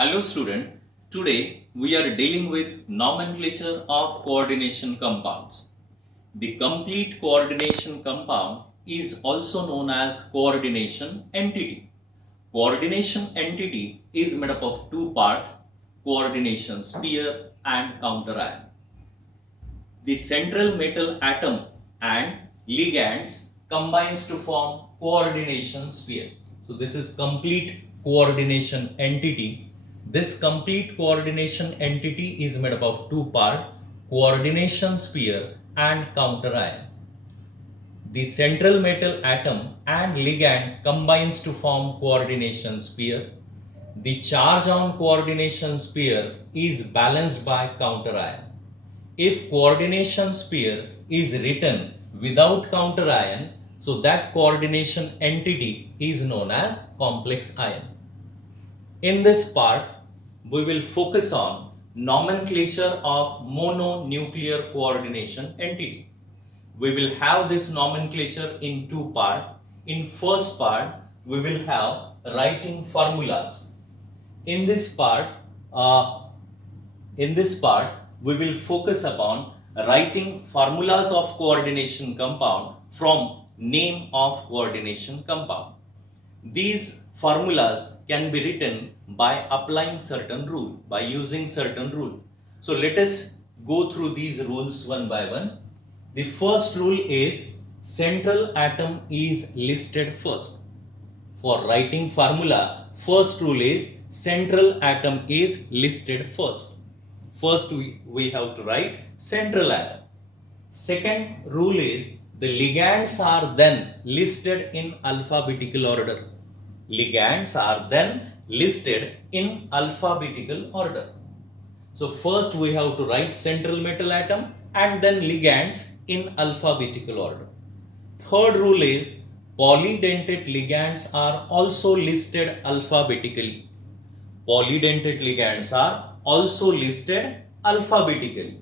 Hello student, today we are dealing with nomenclature of coordination compounds. The complete coordination compound is also known as coordination entity. Coordination entity is made up of two parts, coordination sphere and counter ion. The central metal atom and ligands combines to form coordination sphere. So this is complete coordination entity. This complete coordination entity is made up of two parts, coordination sphere and counter ion. The central metal atom and ligand combines to form coordination sphere. The charge on coordination sphere is balanced by counter ion. If coordination sphere is written without counter ion, so that coordination entity is known as complex ion. In this part, we will focus on nomenclature of mononuclear coordination entity. We will have this nomenclature in two parts. In first part, we will have writing formulas. In this part, we will focus upon writing formulas of coordination compound from name of coordination compound. These formulas can be written by applying certain rule, by using certain rule. So let us go through these rules one by one. The first rule is central atom is listed first. For writing formula, first rule is central atom is listed first. First we have to write central atom. Second rule is the ligands are then listed in alphabetical order. Ligands are then listed in alphabetical order. So first we have to write central metal atom and then ligands in alphabetical order. Third rule is polydentate ligands are also listed alphabetically. Polydentate ligands are also listed alphabetically.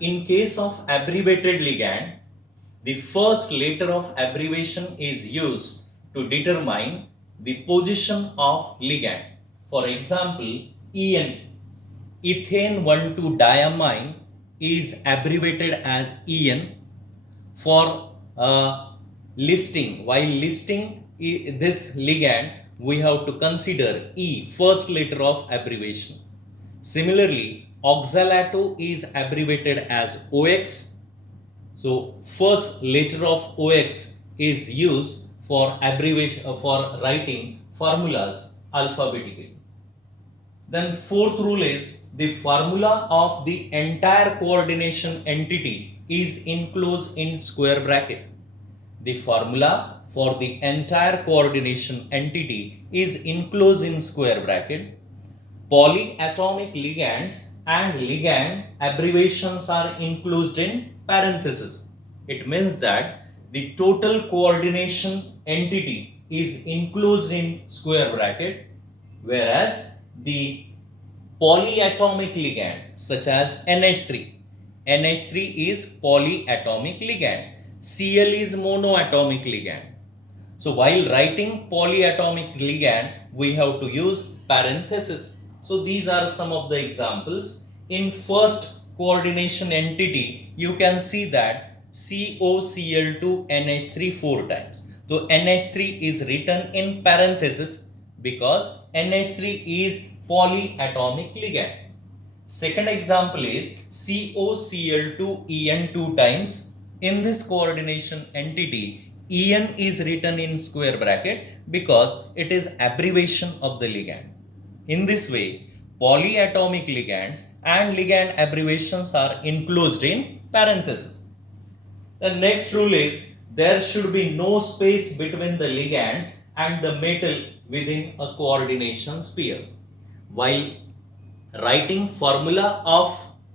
In case of abbreviated ligand, the first letter of abbreviation is used to determine the position of ligand. For example, EN, ethane 1,2-diamine, is abbreviated as EN. For listing, while listing this ligand, we have to consider E, first letter of abbreviation. Similarly, oxalato is abbreviated as OX. So first letter of OX is used for abbreviation for writing formulas alphabetically. Then fourth rule is the formula of the entire coordination entity is enclosed in square bracket. The formula for the entire coordination entity is enclosed in square bracket. Polyatomic ligands and ligand abbreviations are enclosed in parenthesis. It means that the total coordination entity is enclosed in square bracket, whereas the polyatomic ligand such as NH3 is polyatomic ligand, Cl is monoatomic ligand. So while writing polyatomic ligand, we have to use parenthesis. So these are some of the examples. In first coordination entity, you can see that COCl2 NH3 4 times. So NH3 is written in parenthesis because NH3 is polyatomic ligand. Second example is COCl2 En 2 times. In this coordination entity, En is written in square bracket because it is abbreviation of the ligand. In this way, polyatomic ligands and ligand abbreviations are enclosed in parenthesis. The next rule is there should be no space between the ligands and the metal within a coordination sphere. While writing formula of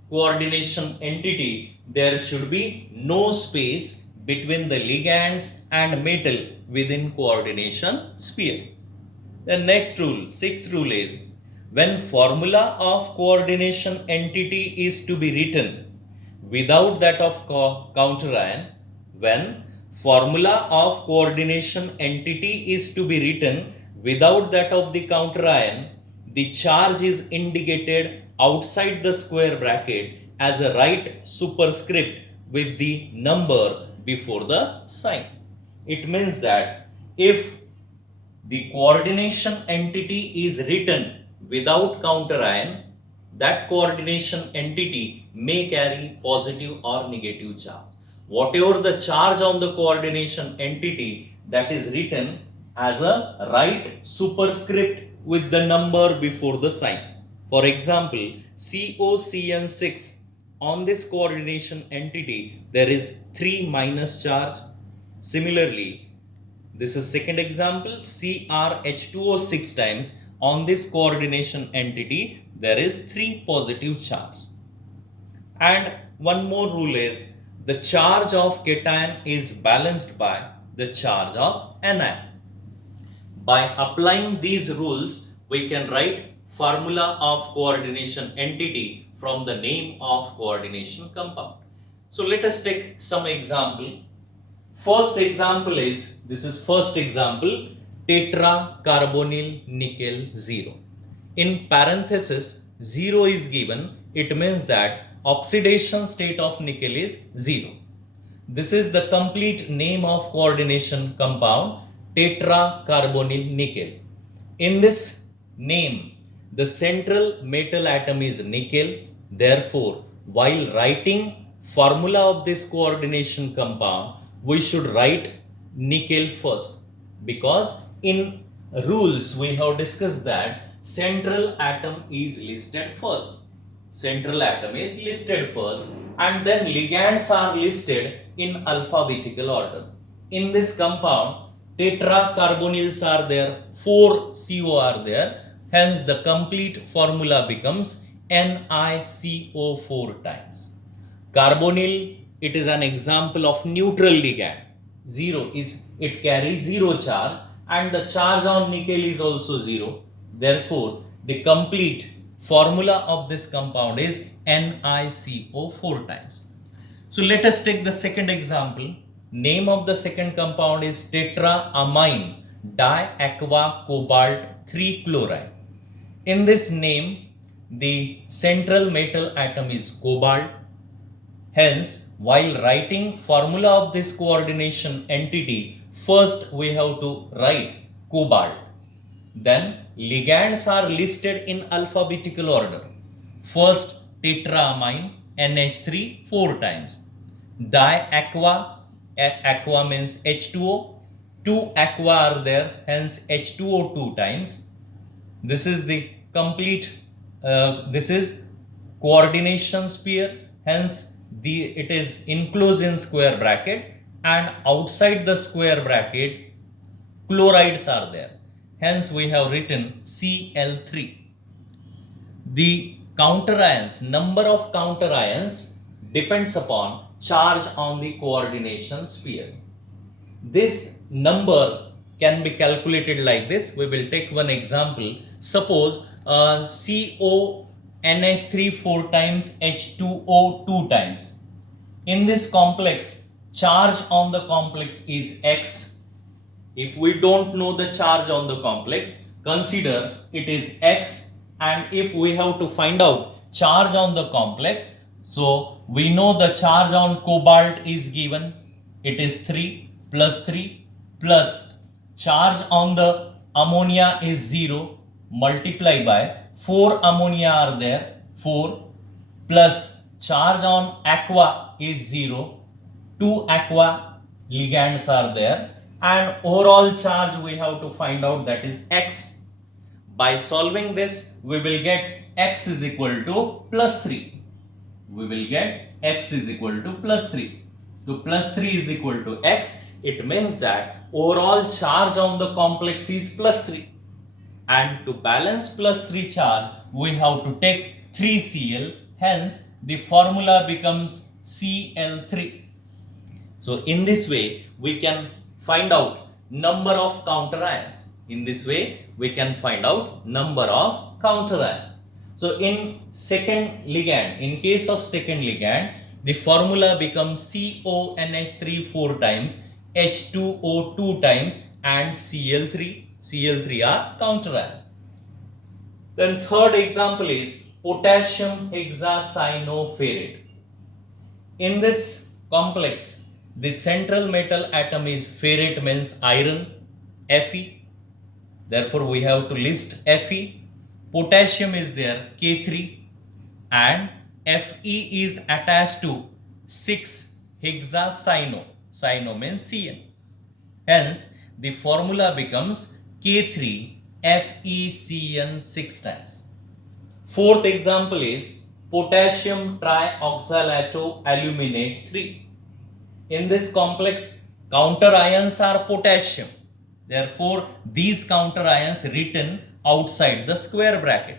coordination entity, there should be no space between the ligands and metal within coordination sphere. The next rule, sixth rule is when formula of coordination entity is to be written without that of counter ion, when formula of coordination entity is to be written without that of the counter ion, the charge is indicated outside the square bracket as a right superscript with the number before the sign. It means that if the coordination entity is written without counter ion, that coordination entity may carry positive or negative charge. Whatever the charge on the coordination entity, that is written as a right superscript with the number before the sign. For example, COCN6, on this coordination entity there is 3 minus charge. Similarly, this is second example, CrH2O 6 times, on this coordination entity there is 3 positive charge. And one more rule is the charge of cation is balanced by the charge of anion. By applying these rules, we can write formula of coordination entity from the name of coordination compound. So let us take some example. First example is, this is first example, tetracarbonyl nickel 0. In parenthesis 0 is given, it means that oxidation state of nickel is 0. This is the complete name of coordination compound, tetracarbonyl nickel. In this name, the central metal atom is nickel. Therefore, while writing formula of this coordination compound, we should write nickel first, because in rules we have discussed that central atom is listed first. Central atom is listed first, and then ligands are listed in alphabetical order. In this compound, tetracarbonyls are there, 4 CO are there, hence the complete formula becomes NiCO4 times. Carbonyl, it is an example of neutral ligand. 0 is, it carries 0 charge, and the charge on nickel is also 0. Therefore, the complete formula of this compound is NiCO4 times. So let us take the second example. Name of the second compound is tetraamine diaqua cobalt 3 chloride. In this name, the central metal atom is cobalt. Hence, while writing formula of this coordination entity, first we have to write cobalt. Then ligands are listed in alphabetical order. First tetraamine NH3 4 times. Diaqua, aqua means H2O, 2 aqua are there, hence H2O 2 times. This is the complete, this is coordination sphere, hence it is enclosed in square bracket, and outside the square bracket chlorides are there, hence we have written Cl3. The counter ions, number of counter ions depends upon charge on the coordination sphere. This number can be calculated like this. We will take one example. Suppose CONH3 4 times, H2O 2 times. In this complex, charge on the complex is X. If we don't know the charge on the complex, consider it is X, and if we have to find out charge on the complex, so we know the charge on cobalt is given, it is 3 plus 3, plus charge on the ammonia is 0, multiply by 4 ammonia are there, 4, plus charge on aqua is 0, 2 aqua ligands are there, and overall charge we have to find out, that is X. By solving this, we will get X is equal to plus 3. We will get X is equal to plus 3. So plus 3 is equal to X. It means that overall charge on the complex is plus 3. And to balance plus 3 charge, we have to take 3 Cl. Hence, the formula becomes Cl3. So in this way, we can find out number of counter ions. In this way, we can find out number of counter ions. So in second ligand, in case of second ligand, the formula becomes CONH3 4 times, H2O 2 times, and Cl3. Cl3 are counter ion. Then third example is potassium hexacyanoferrate. In this complex, the central metal atom is ferrate, means iron, Fe. Therefore, we have to list Fe. Potassium is there, K3, and Fe is attached to 6 hexacyano. Cyano means Cn. Hence, the formula becomes K3 FeCN 6 times. Fourth example is potassium trioxalato aluminate 3. In this complex, counter ions are potassium. Therefore, these counter ions written outside the square bracket.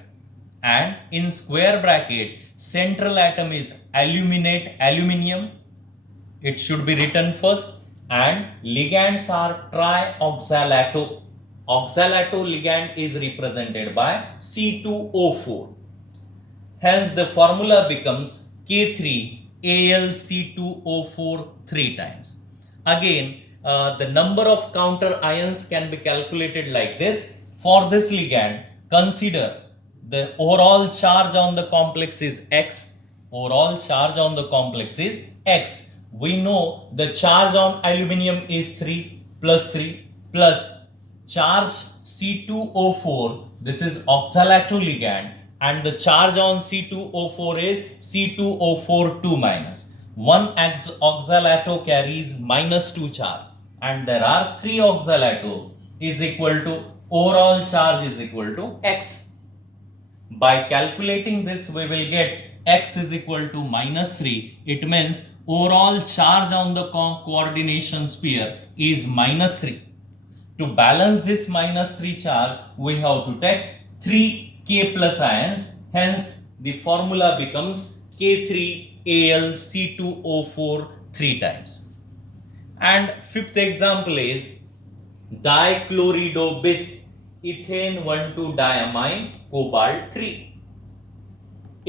And in square bracket, central atom is aluminate aluminium. It should be written first. And ligands are trioxalato. Oxalato ligand is represented by C2O4. Hence, the formula becomes K3AlC2O4 3 times. Again, the number of counter ions can be calculated like this. For this ligand, consider the overall charge on the complex is X. Overall charge on the complex is X. We know the charge on aluminium is 3 plus charge C2O4. This is oxalato ligand, and the charge on C2O4 is C2O4 2 minus. One oxalato carries -2 charge, and there are 3 oxalato is equal to overall charge is equal to X. By calculating this, we will get X is equal to -3. It means overall charge on the coordination sphere is -3. To balance this -3 charge, we have to take 3 K plus ions. Hence, the formula becomes K3AlC2O4 3 times. And fifth example is dichloridobis ethane 1,2-diamine cobalt 3.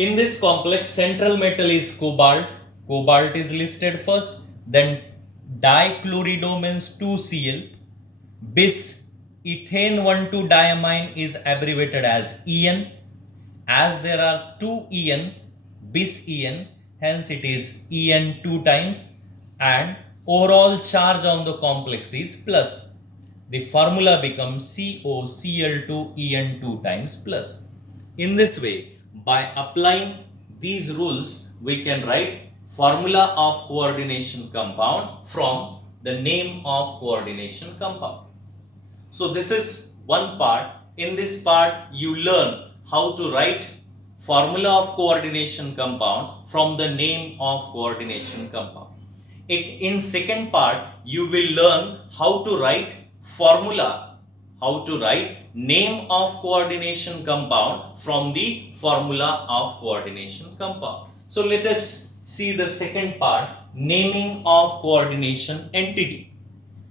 In this complex, central metal is cobalt. Cobalt is listed first. Then dichlorido means 2Cl. Bis, ethane 1,2-diamine is abbreviated as En. As there are 2 En, bis En, hence it is En 2 times, and overall charge on the complex is plus. The formula becomes COCl2 En 2 times plus. In this way, by applying these rules, we can write formula of coordination compound from the name of coordination compound. So this is one part. In this part, you learn how to write formula of coordination compound from the name of coordination compound. In second part, you will learn how to write name of coordination compound from the formula of coordination compound. So let us see the second part, naming of coordination entity.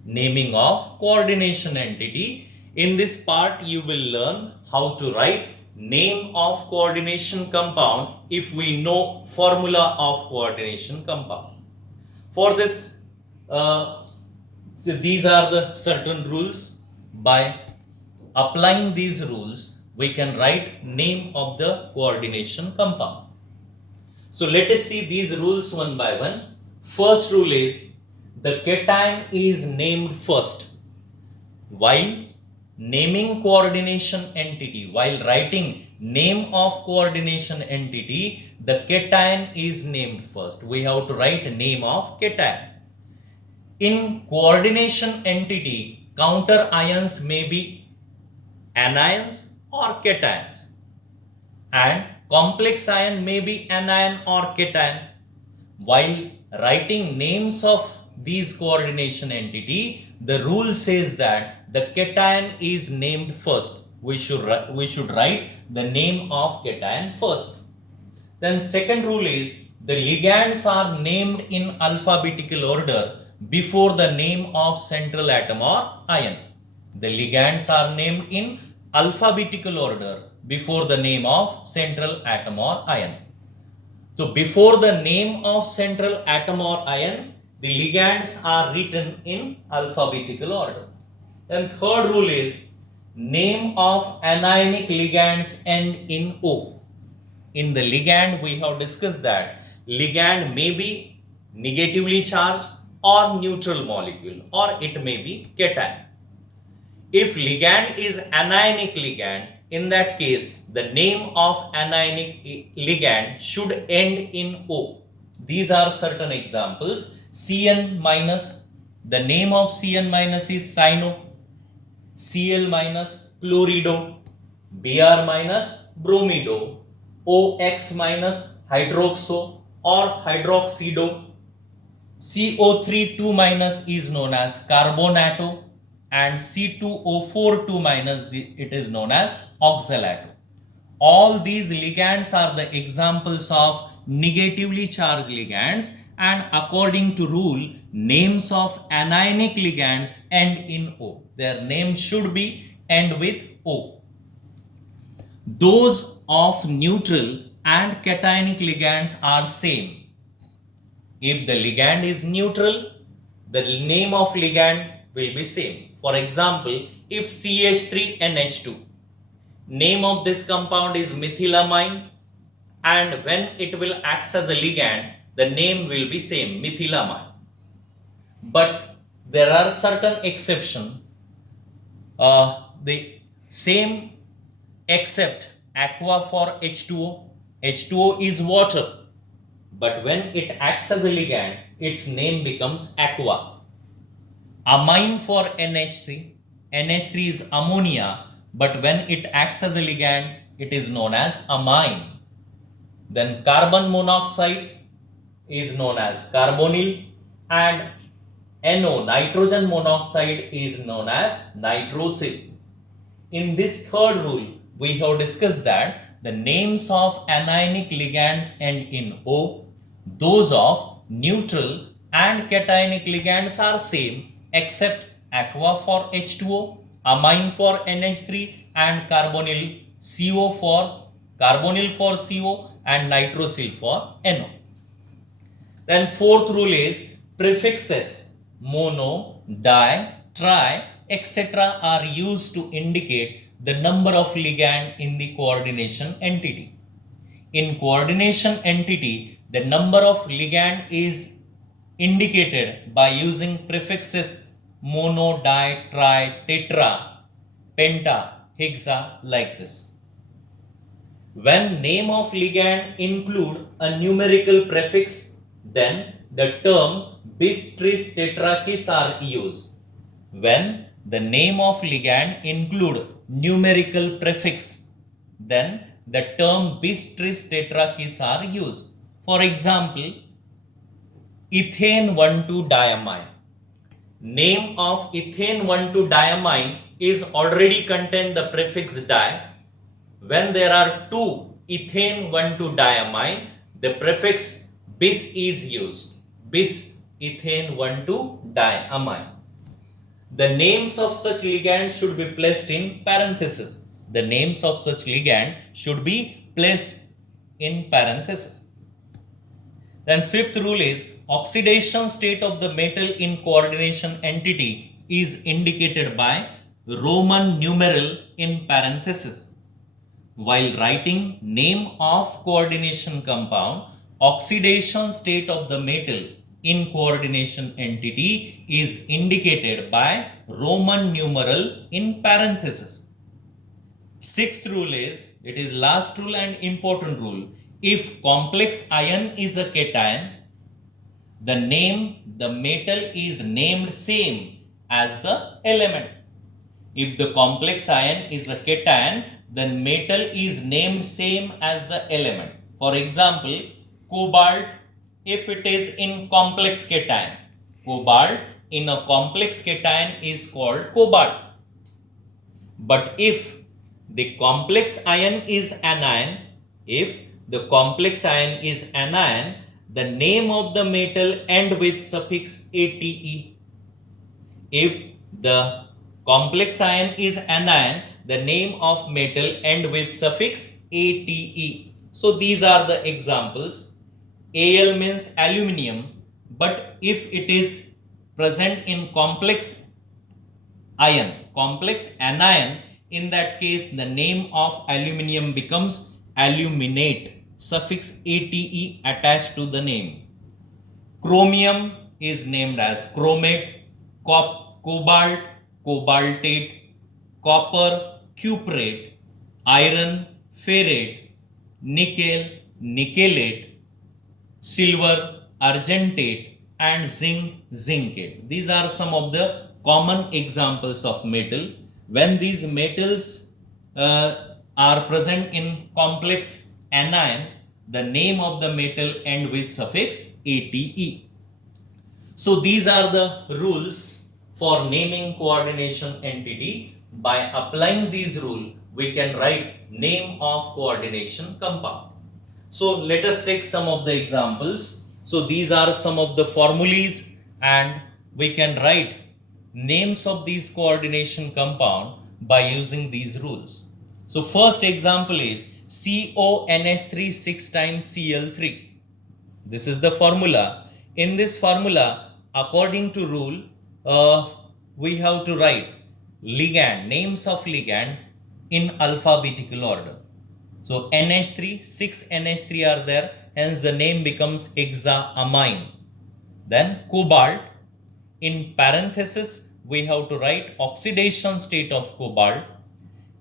Naming of coordination entity. In this part, you will learn how to write name of coordination compound if we know formula of coordination compound. For this, so these are the certain rules. By applying these rules, we can write name of the coordination compound. So let us see these rules one by one. First rule is the cation is named first. While naming coordination entity, while writing name of coordination entity, the cation is named first. We have to write name of cation. In coordination entity, counter ions may be anions or cations, and complex ion may be anion or cation. While writing names of these coordination entity, the rule says that the cation is named first. We should write the name of cation first. Then second rule is the ligands are named in alphabetical order before the name of central atom or ion. The ligands are named in alphabetical order before the name of central atom or ion. So before the name of central atom or ion, the ligands are written in alphabetical order. Then third rule is name of anionic ligands end in O. In the ligand, we have discussed that ligand may be negatively charged or neutral molecule, or it may be cation. If ligand is anionic ligand, in that case, the name of anionic ligand should end in O. These are certain examples. Cn minus, the name of Cn minus is cyano, Cl minus chlorido, Br minus bromido, OX minus hydroxo or hydroxido, CO3 2 minus is known as carbonato, and C2O4 2 minus it is known as oxalato. All these ligands are the examples of negatively charged ligands, and according to rule, names of anionic ligands end in O. Their name should be end with O. Those of neutral and cationic ligands are same. If the ligand is neutral, the name of ligand will be same. For example, if CH3NH2, name of this compound is methylamine, and when it will act as a ligand, the name will be same, methylamine. But there are certain exceptions. The same except aqua for H2O. H2O is water, but when it acts as a ligand, its name becomes aqua. Amine for NH3. NH3 is ammonia, but when it acts as a ligand, it is known as amine. Then carbon monoxide is known as carbonyl, and NO, nitrogen monoxide, is known as nitrosyl. In this third rule, we have discussed that the names of anionic ligands end in O. Those of neutral and cationic ligands are same except aqua for H2O, amine for NH3, and carbonyl for CO and nitrosyl for NO. Then fourth rule is prefixes mono, di, tri, etc. are used to indicate the number of ligand in the coordination entity. In coordination entity, the number of ligand is indicated by using prefixes mono, di, tri, tetra, penta, hexa, like this. When name of ligand include a numerical prefix, then the term bis tris tetrakis are used. When the name of ligand include numerical prefix, then the term bis tris tetrakis are used. For example, ethane 1,2-diamine. Name of ethane 1,2-diamine is already contain the prefix di. When there are two ethane 1,2-diamine, the prefix bis is used. Bis ethane 1,2-diamine. The names of such ligand should be placed in parentheses. The names of such ligand should be placed in parentheses. Then fifth rule is oxidation state of the metal in coordination entity is indicated by Roman numeral in parentheses. While writing name of coordination compound, oxidation state of the metal in coordination entity is indicated by Roman numeral in parentheses. Sixth rule is, it is last rule and important rule. If complex ion is a cation, the metal is named same as the element. If the complex ion is a cation, then metal is named same as the element. For example, cobalt, if it is in complex cation, cobalt in a complex cation is called cobalt. But if the complex ion is anion, the name of the metal end with suffix ate. If the complex ion is anion, the name of metal end with suffix ate. So these are the examples. Al means aluminium, but if it is present in complex anion, In that case, the name of aluminium becomes aluminate, suffix ate attached to the name. Chromium is named as chromate, cobalt, cobaltate, copper, cuprate, iron, ferrate, nickel, nickelate, silver, argentate, and zinc, zincate. These are some of the common examples of metal. When these metals are present in complex anion, the name of the metal end with suffix ate. So these are the rules for naming coordination entity. By applying these rules, we can write name of coordination compound. So let us take some of the examples. So these are some of the formulas, and we can write names of these coordination compound by using these rules. So first example is CONH3 6 times Cl3. This is the formula. In this formula, according to rule, we have to write ligand, names of ligand in alphabetical order. So NH3, 6 NH3 are there, hence the name becomes hexaamine. Then cobalt, in parenthesis we have to write oxidation state of cobalt.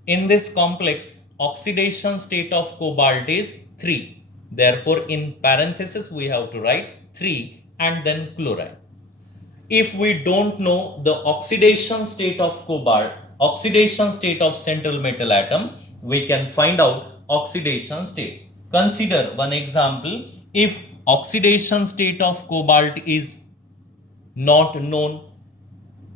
In this complex, oxidation state of cobalt is 3. Therefore, in parenthesis we have to write 3 and then chloride. If we don't know the oxidation state of cobalt, oxidation state of central metal atom, we can find out oxidation state. Consider one example. If oxidation state of cobalt is not known,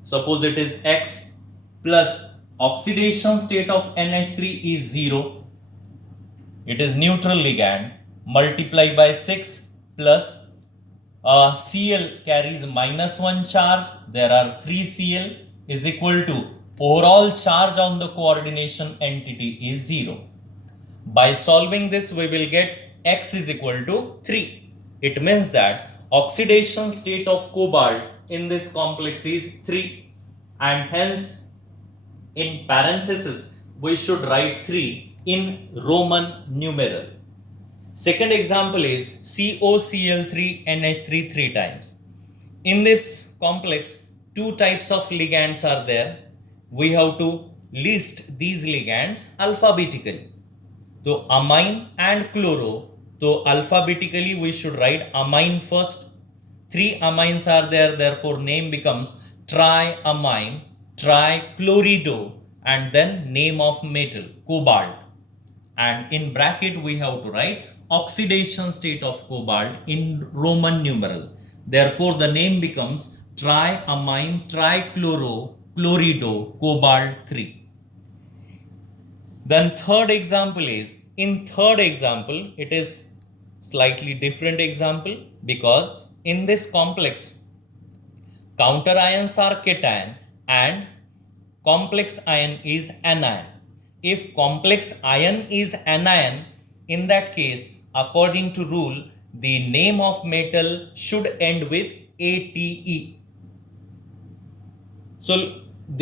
suppose it is X plus oxidation state of NH3 is 0, it is neutral ligand, multiply by 6 plus Cl carries -1 charge, there are 3 Cl is equal to overall charge on the coordination entity is 0. By solving this, we will get X is equal to 3. It means that oxidation state of cobalt in this complex is 3, and hence in parenthesis we should write 3 in Roman numeral. Second example is COCl3 NH3 3 times. In this complex, two types of ligands are there. We have to list these ligands alphabetically. So amine and chloro. So alphabetically we should write amine first. 3 amines are there, therefore name becomes triamine, trichlorido, and then name of metal cobalt. And in bracket we have to write oxidation state of cobalt in Roman numeral. Therefore the name becomes triamine trichlorido cobalt 3. Then third example is, in third example it is slightly different example, because in this complex counter ions are cation and complex ion is anion. If complex ion is anion, in that case, according to rule, the name of metal should end with ATE. So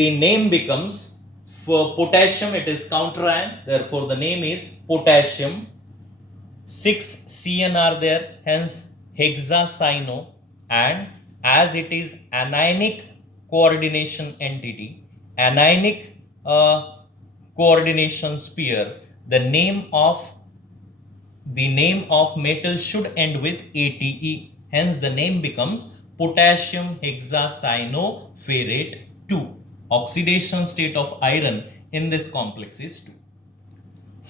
the name becomes, for potassium it is counter ion, therefore the name is potassium. 6 CN are there, hence hexacyano, and as it is anionic coordination entity, anionic coordination sphere, the name of metal should end with ATE, hence the name becomes potassium hexacyanoferrate 2. Oxidation state of iron in this complex is 2.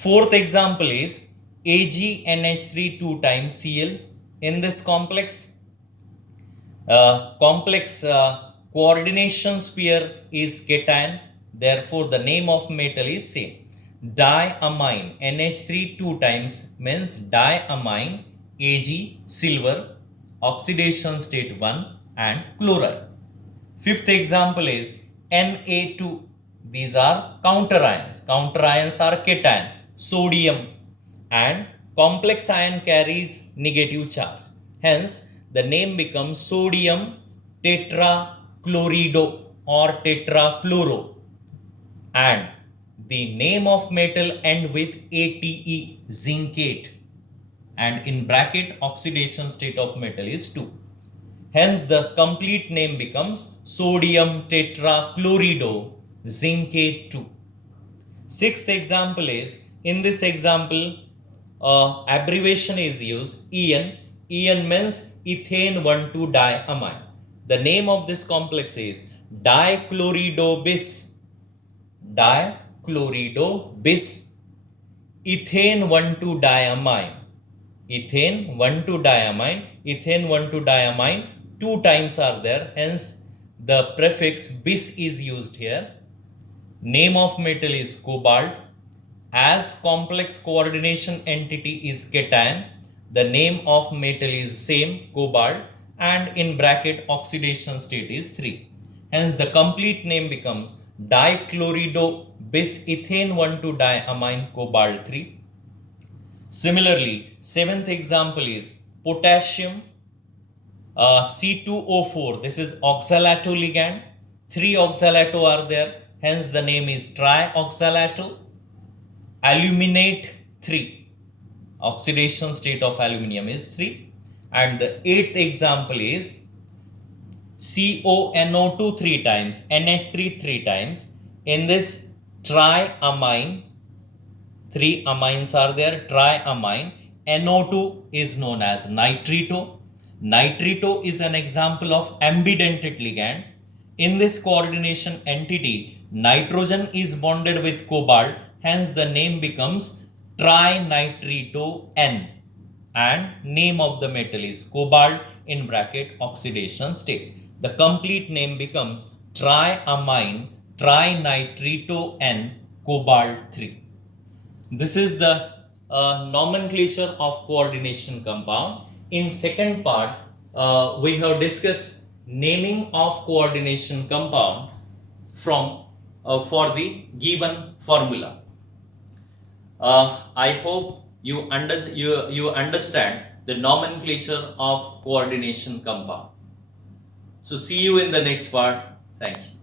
Fourth example is AgNH3 2 times Cl. In this complex coordination sphere is cation, therefore the name of metal is same. Diamine NH3 2 times means diamine, Ag silver, oxidation state 1, and chloride. Fifth example is Na2. These are counter ions. Counter ions are cation, sodium, and complex ion carries negative charge. Hence, the name becomes sodium tetrachlorido or tetrachloro, and the name of metal end with ATE, zincate, and in bracket oxidation state of metal is 2. Hence the complete name becomes sodium tetrachlorido zincate 2. Sixth example is, in this example, abbreviation is used EN. EN means ethane 1,2-diamine. The name of this complex is dichloridobis. Dichloridobis ethane 1,2-diamine. Ethane 1,2-diamine. Ethane 1,2-diamine 2 times are there. Hence the prefix bis is used here. Name of metal is cobalt. As complex coordination entity is cation, the name of metal is same, cobalt, and in bracket oxidation state is 3. Hence the complete name becomes dichlorido bis ethane 1,2-diamine cobalt 3. Similarly, seventh example is potassium C2O4. This is oxalato ligand. 3 oxalato are there. Hence the name is trioxalato. Aluminate 3. Oxidation state of aluminium is 3. And the 8th example is CONO2 3 times, NH3 3 times. In this triamine, 3 amines are there, triamine. NO2 is known as nitrito. Nitrito is an example of ambidentate ligand. In this coordination entity, nitrogen is bonded with cobalt. Hence the name becomes trinitrito N, and name of the metal is cobalt in bracket oxidation state. The complete name becomes triamine trinitrito N cobalt 3. This is the nomenclature of coordination compound. In second part, we have discussed naming of coordination compound from for the given formula. I hope you understand the nomenclature of coordination compound. So see you in the next part. Thank you.